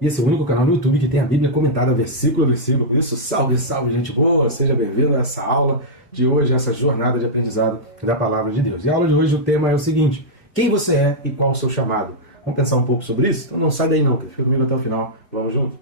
E esse é o único canal no YouTube que tem a Bíblia comentada versículo a versículo. Por isso, salve, salve, gente boa! Seja bem-vindo a essa aula de hoje, essa jornada de aprendizado da Palavra de Deus. E a aula de hoje, o tema é o seguinte: quem você é e qual o seu chamado? Vamos pensar um pouco sobre isso? Então não sai daí não, fica comigo até o final. Vamos junto?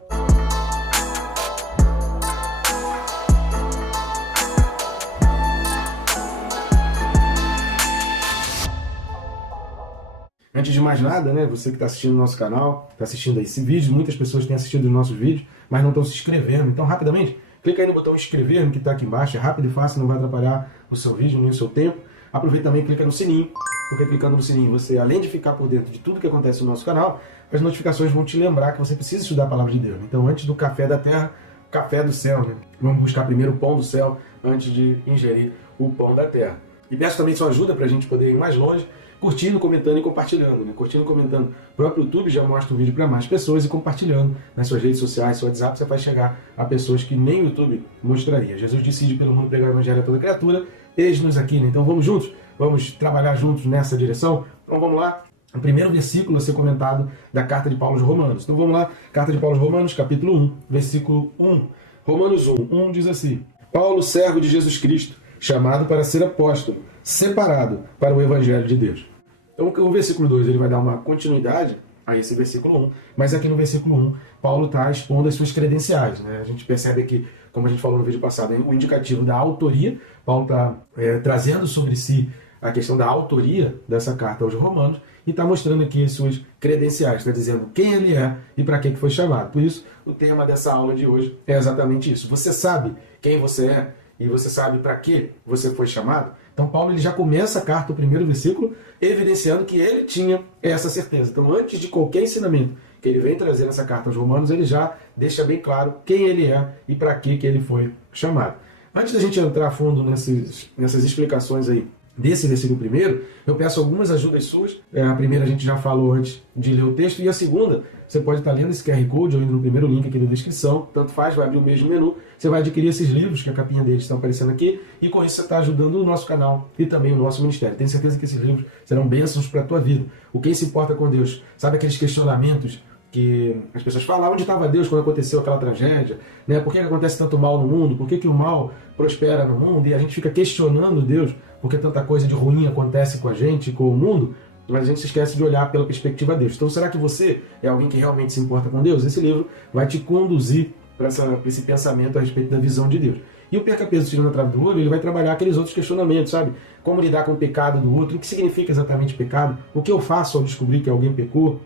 Antes de mais nada, né, você que está assistindo o nosso canal, está assistindo a esse vídeo, muitas pessoas têm assistido os nossos vídeos, mas não estão se inscrevendo. Então, rapidamente, clica aí no botão inscrever-me que está aqui embaixo, é rápido e fácil, não vai atrapalhar o seu vídeo nem o seu tempo. Aproveita também e clica no sininho, porque clicando no sininho você, além de ficar por dentro de tudo que acontece no nosso canal, as notificações vão te lembrar que você precisa estudar a Palavra de Deus. Então, antes do café da terra, café do céu, né? Vamos buscar primeiro o pão do céu antes de ingerir o pão da terra. E peço também sua ajuda para a gente poder ir mais longe, curtindo, comentando e compartilhando, né? Curtindo e comentando. O próprio YouTube já mostra o vídeo para mais pessoas e compartilhando nas suas redes sociais, seu WhatsApp, você vai chegar a pessoas que nem o YouTube mostraria. Jesus decide pelo mundo pregar o evangelho a toda criatura, eis-nos aqui, né? Então vamos juntos? Vamos trabalhar juntos nessa direção? Então vamos lá. O primeiro versículo a ser comentado da carta de Paulo aos Romanos. Então vamos lá, carta de Paulo aos Romanos, capítulo 1, versículo 1. Romanos 1 diz assim: Paulo, servo de Jesus Cristo, chamado para ser apóstolo, separado para o Evangelho de Deus. Então o versículo 2 ele vai dar uma continuidade a esse versículo 1, mas aqui no versículo 1, Paulo está expondo as suas credenciais, né? A gente percebe aqui, como a gente falou no vídeo passado, o indicativo da autoria. Paulo está trazendo sobre si a questão da autoria dessa carta aos Romanos e está mostrando aqui as suas credenciais, está dizendo quem ele é e para que foi chamado. Por isso, o tema dessa aula de hoje é exatamente isso. Você sabe quem você é e você sabe para que você foi chamado? Então Paulo ele já começa a carta, o primeiro versículo, evidenciando que ele tinha essa certeza. Então antes de qualquer ensinamento que ele vem trazer nessa carta aos Romanos, ele já deixa bem claro quem ele é e para que ele foi chamado. Antes da gente entrar a fundo nessas explicações aí desse versículo primeiro, eu peço algumas ajudas suas. A primeira a gente já falou antes de ler o texto, e a segunda, você pode estar lendo esse QR Code ou indo no primeiro link aqui na descrição, tanto faz, vai abrir o mesmo menu, você vai adquirir esses livros, que a capinha deles estão aparecendo aqui, e com isso você está ajudando o nosso canal e também o nosso ministério. Tenho certeza que esses livros serão bênçãos para a tua vida. O Quem se importa com Deus, sabe aqueles questionamentos que as pessoas falam, onde estava Deus quando aconteceu aquela tragédia? Né? Por que acontece tanto mal no mundo? Por que o mal prospera no mundo? E a gente fica questionando Deus, porque tanta coisa de ruim acontece com a gente, com o mundo, mas a gente se esquece de olhar pela perspectiva de Deus. Então será que você é alguém que realmente se importa com Deus? Esse livro vai te conduzir para esse pensamento a respeito da visão de Deus. E o Perca-Peso Tirando a Trave do Olho, ele vai trabalhar aqueles outros questionamentos, sabe? Como lidar com o pecado do outro, o que significa exatamente pecado, o que eu faço ao descobrir que alguém pecou,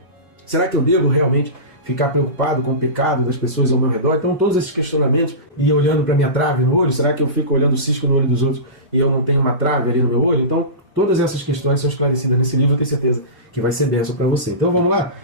será que eu devo realmente ficar preocupado com o pecado das pessoas ao meu redor? Então todos esses questionamentos, e olhando para minha trave no olho, será que eu fico olhando o cisco no olho dos outros e eu não tenho uma trave ali no meu olho? Então todas essas questões são esclarecidas nesse livro, eu tenho certeza que vai ser bênção para você. Então vamos lá,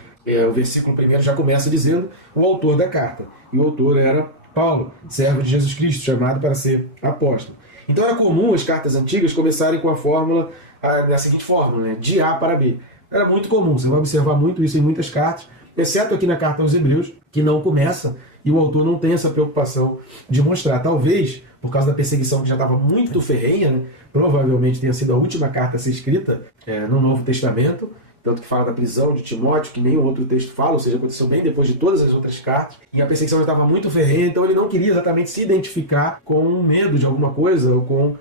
o versículo primeiro já começa dizendo o autor da carta, e o autor era Paulo, servo de Jesus Cristo, chamado para ser apóstolo. Então era comum as cartas antigas começarem com a seguinte fórmula, né? De A para B. Era muito comum, você vai observar muito isso em muitas cartas, exceto aqui na carta aos Hebreus, que não começa, e o autor não tem essa preocupação de mostrar. Talvez, por causa da perseguição que já estava muito ferrenha, né? Provavelmente tenha sido a última carta a ser escrita no Novo Testamento, tanto que fala da prisão de Timóteo, que nenhum outro texto fala, ou seja, aconteceu bem depois de todas as outras cartas, e a perseguição já estava muito ferrenha, então ele não queria exatamente se identificar com medo de alguma coisa, ou com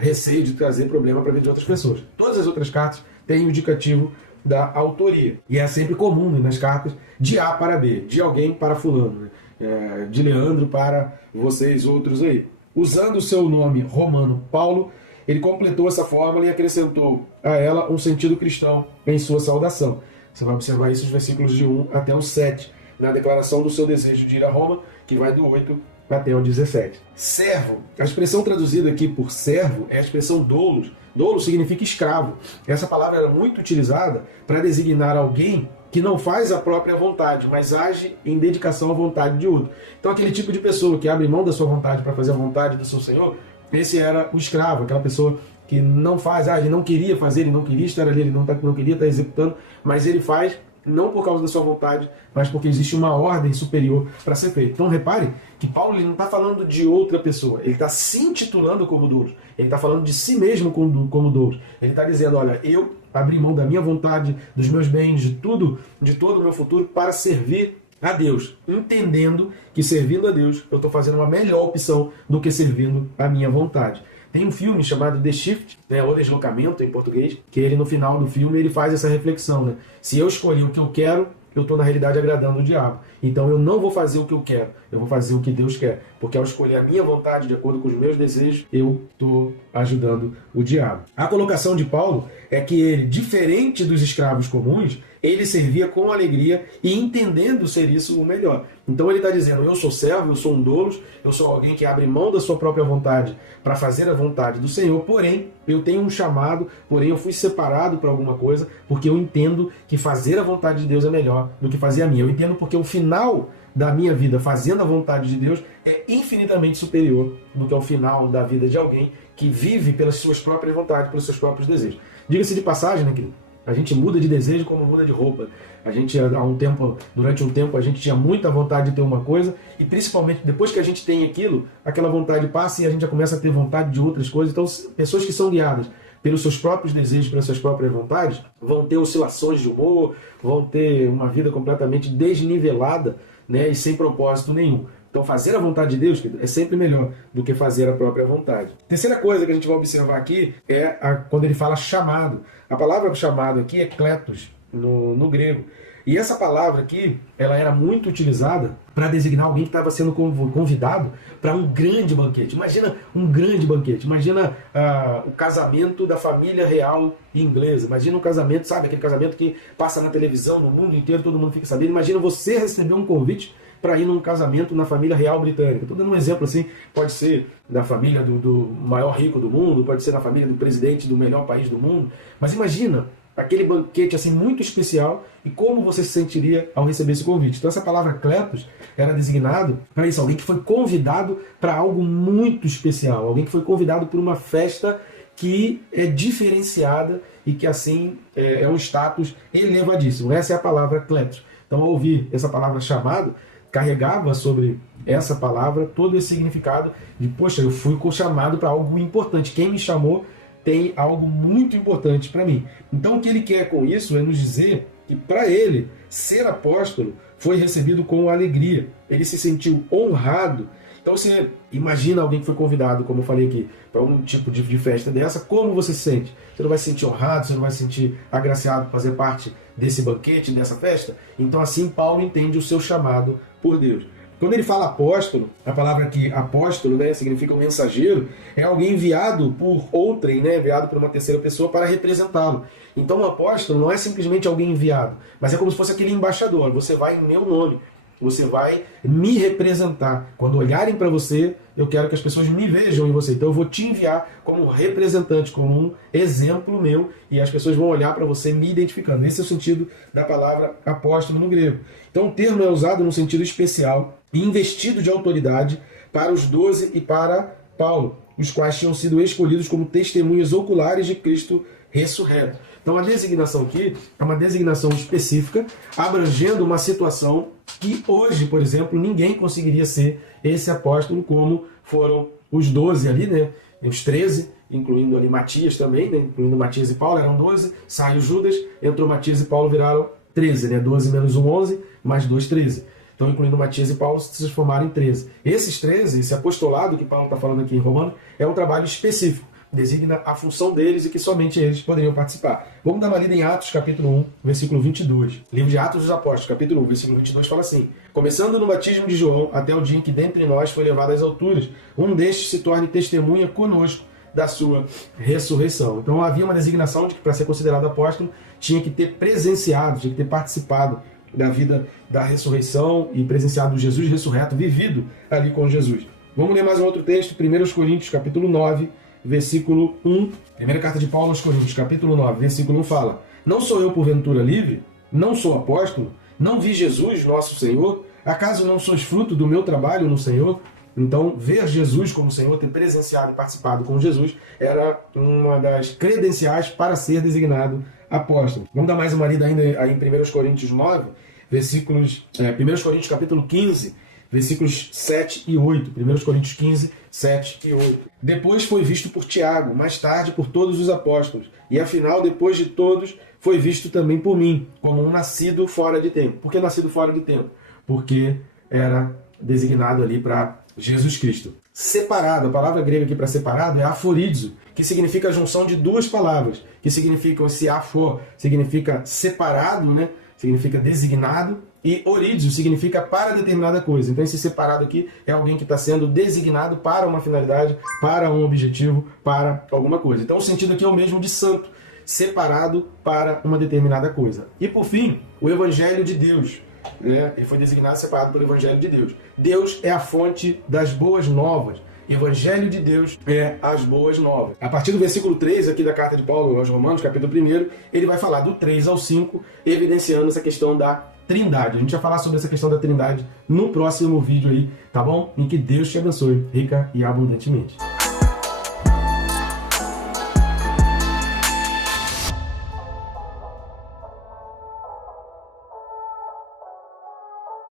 receio de trazer problema para a vida de outras pessoas. Todas as outras cartas têm o indicativo da autoria, e é sempre comum, né, nas cartas de A para B, de alguém para fulano, né? De Leandro para vocês outros aí. Usando o seu nome romano Paulo, ele completou essa fórmula e acrescentou a ela um sentido cristão em sua saudação. Você vai observar isso nos versículos de 1 até o 7, na declaração do seu desejo de ir a Roma, que vai do 8 até o 17. Servo, a expressão traduzida aqui por servo é a expressão doulos. Doulos significa escravo. Essa palavra era muito utilizada para designar alguém que não faz a própria vontade, mas age em dedicação à vontade de outro. Então aquele tipo de pessoa que abre mão da sua vontade para fazer a vontade do seu Senhor, esse era o escravo, aquela pessoa que não faz, ele não queria fazer, ele não queria estar ali, ele não queria estar executando, mas ele faz não por causa da sua vontade, mas porque existe uma ordem superior para ser feita. Então repare que Paulo ele não está falando de outra pessoa, ele está se intitulando como doulos, ele está falando de si mesmo como doulos. Ele está dizendo, olha, eu abri mão da minha vontade, dos meus bens, de todo o meu futuro para servir a Deus, entendendo que servindo a Deus eu estou fazendo uma melhor opção do que servindo a minha vontade. Tem um filme chamado The Shift, né, ou Deslocamento em português, que ele no final do filme ele faz essa reflexão, né? Se eu escolher o que eu quero, eu estou na realidade agradando o diabo. Então eu não vou fazer o que eu quero, eu vou fazer o que Deus quer. Porque ao escolher a minha vontade de acordo com os meus desejos, eu estou ajudando o diabo. A colocação de Paulo é que ele, diferente dos escravos comuns, ele servia com alegria e entendendo ser isso o melhor. Então ele está dizendo, eu sou servo, eu sou um doulos, eu sou alguém que abre mão da sua própria vontade para fazer a vontade do Senhor, porém eu tenho um chamado, porém eu fui separado para alguma coisa, porque eu entendo que fazer a vontade de Deus é melhor do que fazer a minha. Eu entendo porque o final da minha vida fazendo a vontade de Deus é infinitamente superior do que ao final da vida de alguém que vive pelas suas próprias vontades, pelos seus próprios desejos. Diga-se de passagem, né, querido? A gente muda de desejo como muda de roupa. A gente, durante um tempo, a gente tinha muita vontade de ter uma coisa e principalmente depois que a gente tem aquilo, aquela vontade passa e a gente já começa a ter vontade de outras coisas. Então, pessoas que são guiadas pelos seus próprios desejos, pelas suas próprias vontades, vão ter oscilações de humor, vão ter uma vida completamente desnivelada, né, e sem propósito nenhum. Então fazer a vontade de Deus é sempre melhor do que fazer a própria vontade. Terceira coisa que a gente vai observar aqui é quando ele fala chamado. A palavra chamado aqui é kletos, no grego. E essa palavra aqui, ela era muito utilizada para designar alguém que estava sendo convidado para um grande banquete. Imagina um grande banquete. Imagina o casamento da família real inglesa. Imagina um casamento, sabe? Aquele casamento que passa na televisão, no mundo inteiro, todo mundo fica sabendo. Imagina você receber um convite para ir num casamento na família real britânica. Estou dando um exemplo assim, pode ser da família do maior rico do mundo, pode ser na família do presidente do melhor país do mundo. Mas imagina aquele banquete assim muito especial e como você se sentiria ao receber esse convite. Então essa palavra kletos era designado para isso, alguém que foi convidado para algo muito especial, alguém que foi convidado por uma festa que é diferenciada e que assim é um status elevadíssimo. Essa é a palavra kletos. Então ao ouvir essa palavra chamado, carregava sobre essa palavra todo esse significado de, poxa, eu fui chamado para algo importante. Quem me chamou tem algo muito importante para mim. Então o que ele quer com isso é nos dizer que para ele, ser apóstolo foi recebido com alegria. Ele se sentiu honrado. Então você imagina alguém que foi convidado, como eu falei aqui, para um tipo de festa dessa, como você se sente? Você não vai se sentir honrado, você não vai se sentir agraciado por fazer parte desse banquete, dessa festa? Então assim Paulo entende o seu chamado por Deus. Quando ele fala apóstolo, a palavra aqui apóstolo, né, significa um mensageiro, é alguém enviado por outrem, né, enviado por uma terceira pessoa para representá-lo. Então o apóstolo não é simplesmente alguém enviado, mas é como se fosse aquele embaixador. Você vai em meu nome, você vai me representar. Quando olharem para você, eu quero que as pessoas me vejam em você. Então eu vou te enviar como um representante, como um exemplo meu, e as pessoas vão olhar para você me identificando. Esse é o sentido da palavra apóstolo no grego. Então o termo é usado num sentido especial e investido de autoridade para os 12 e para Paulo, os quais tinham sido escolhidos como testemunhas oculares de Cristo ressurreto. Então a designação aqui é uma designação específica, abrangendo uma situação que hoje, por exemplo, ninguém conseguiria ser esse apóstolo como foram os 12 ali, né? Os 13, incluindo ali Matias também, né? Incluindo Matias e Paulo, eram 12, saiu Judas, entrou Matias e Paulo, viraram 13, né? 12 menos 1, 11, mais 2, 13. Então, incluindo Matias e Paulo, se transformaram em 13. Esses 13, esse apostolado que Paulo está falando aqui em Romanos, é um trabalho específico. Designa a função deles e que somente eles poderiam participar. Vamos dar uma lida em Atos, capítulo 1, versículo 22. Livro de Atos dos Apóstolos, capítulo 1, versículo 22, fala assim: começando no batismo de João, até o dia em que dentre nós foi levado às alturas, um destes se torne testemunha conosco da sua ressurreição. Então havia uma designação de que para ser considerado apóstolo tinha que ter presenciado, tinha que ter participado da vida da ressurreição e presenciado Jesus ressurreto, vivido ali com Jesus. Vamos ler mais um outro texto, 1 Coríntios, capítulo 9, versículo 1. Primeira carta de Paulo aos Coríntios, capítulo 9, versículo 1 fala: não sou eu porventura livre? Não sou apóstolo? Não vi Jesus, nosso Senhor? Acaso não sois fruto do meu trabalho no Senhor? Então, ver Jesus como Senhor, ter presenciado e participado com Jesus, era uma das credenciais para ser designado apóstolo. Vamos dar mais uma lida ainda aí em 1 Coríntios 9, versículos... 1 Coríntios capítulo 15, versículos 7 e 8. 1 Coríntios 15, 7 e 8. Depois foi visto por Tiago, mais tarde por todos os apóstolos, e afinal, depois de todos, foi visto também por mim, como um nascido fora de tempo. Por que nascido fora de tempo? porque era designado ali para Jesus Cristo. Separado, a palavra grega aqui para separado é aforizo, que significa a junção de duas palavras, que significam esse afor, significa separado, né? Significa designado, e orizo significa para determinada coisa. Então esse separado aqui é alguém que está sendo designado para uma finalidade, para um objetivo, para alguma coisa. Então o sentido aqui é o mesmo de santo, separado para uma determinada coisa. E por fim, o Evangelho de Deus. Ele foi designado e separado pelo Evangelho de Deus. Deus é a fonte das boas novas. Evangelho de Deus é as boas novas. A partir do versículo 3 aqui da carta de Paulo aos Romanos, capítulo 1, ele vai falar do 3 ao 5, evidenciando essa questão da Trindade. A gente vai falar sobre essa questão da Trindade no próximo vídeo aí, tá bom? Em que Deus te abençoe rica e abundantemente.